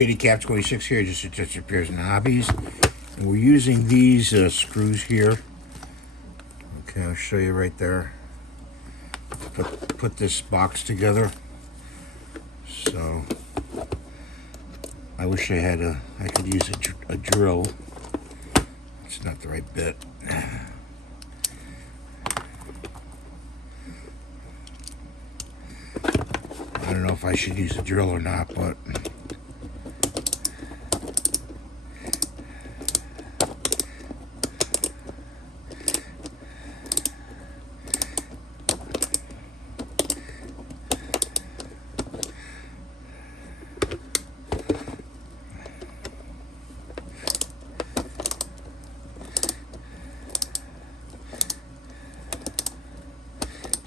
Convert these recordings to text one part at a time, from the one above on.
BATTCAVE 26 here, just repairs and hobbies, and we're using these screws here. Okay, I'll show you right there. Put this box together. So I wish I could use a drill. It's not the right bit. I don't know if I should use a drill or not, but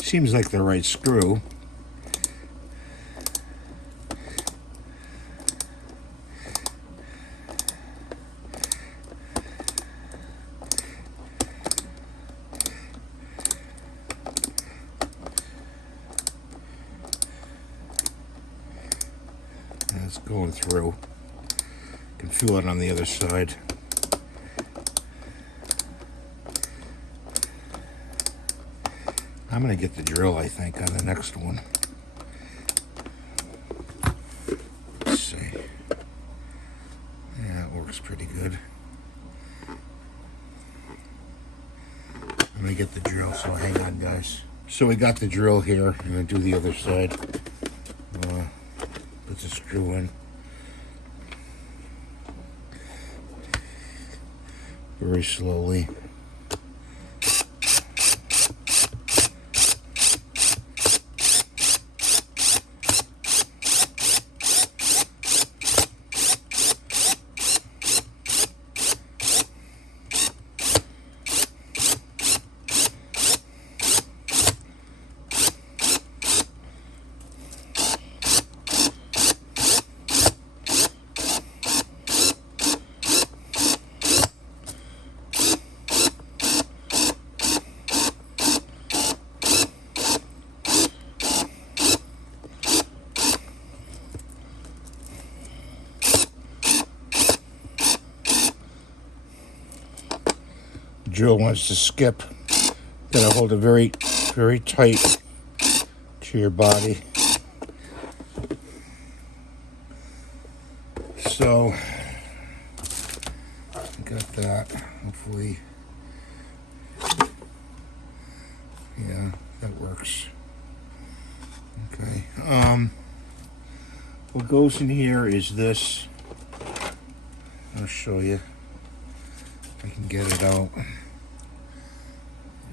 seems like the right screw. It's going through. You can feel it on the other side. I'm going to get the drill, I think, on the next one. Let's see. Yeah, it works pretty good. I'm going to get the drill, so hang on, guys. So we got the drill here. I'm going to do the other side. Put the screw in. Very slowly. Drill wants to skip. Gotta hold it very, very tight to your body. So, got that. Hopefully, yeah, that works. Okay. What goes in here is this. I'll show you. I can get it out.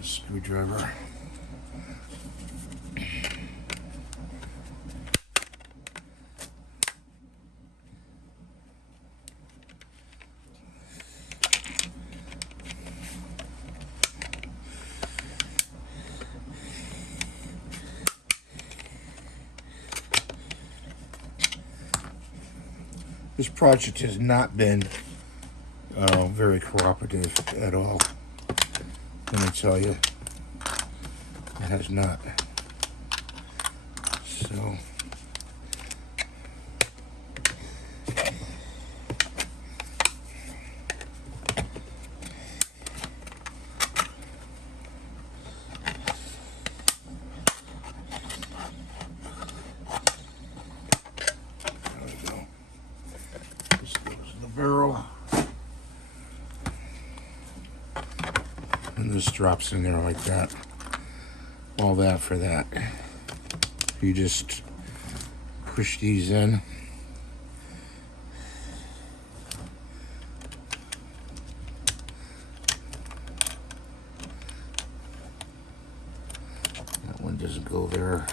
Screwdriver. This project has not been very cooperative at all. Let me tell you, it has not. So, there we go. This goes in the barrel. And this drops in there like that. All that for that. You just push these in. That one doesn't go there.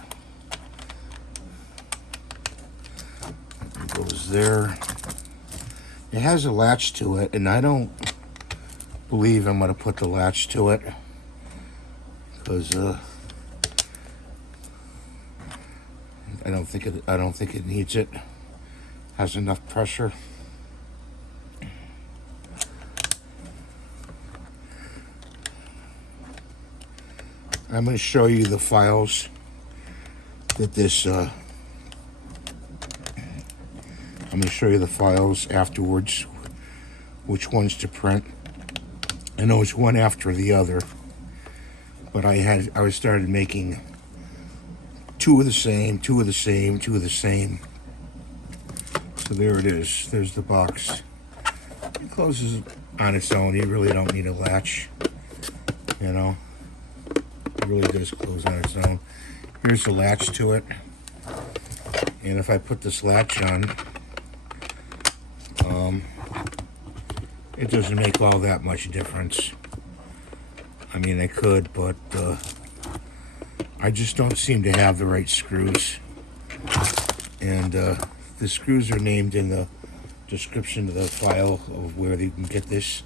That one goes there. It has a latch to it, and I don't believe I'm going to put the latch to it because I don't think it needs it. Has enough pressure. I'm going to show you the files that this I'm going to show you the files afterwards, which ones to print. I know it's one after the other, but I started making two of the same, two of the same, two of the same. So there it is. There's the box. It closes on its own. You really don't need a latch, you know. It really does close on its own. Here's the latch to it. And if I put this latch on, it doesn't make all that much difference. I mean, I could, but I just don't seem to have the right screws. And the screws are named in the description of the file of where you can get this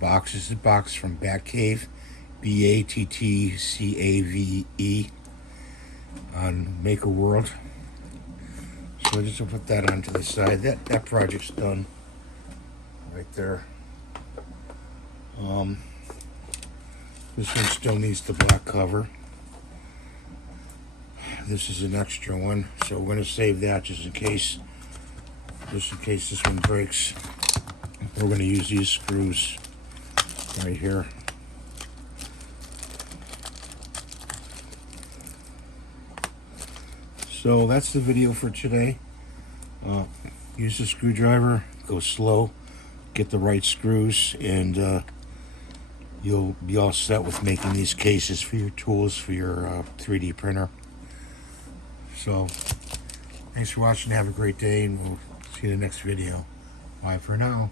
box. This is a box from BATTCAVE, BATTCAVE, on Makerworld. So I just will put that onto the side. That project's done right there. This one still needs the black cover. This is an extra one, so we're going to save that just in case this one breaks. We're going to use these screws right here. So that's the video for today. Use the screwdriver, go slow, get the right screws, and you'll be all set with making these cases for your tools for your 3D printer. So thanks for watching. Have a great day, and we'll see you in the next video. Bye for now.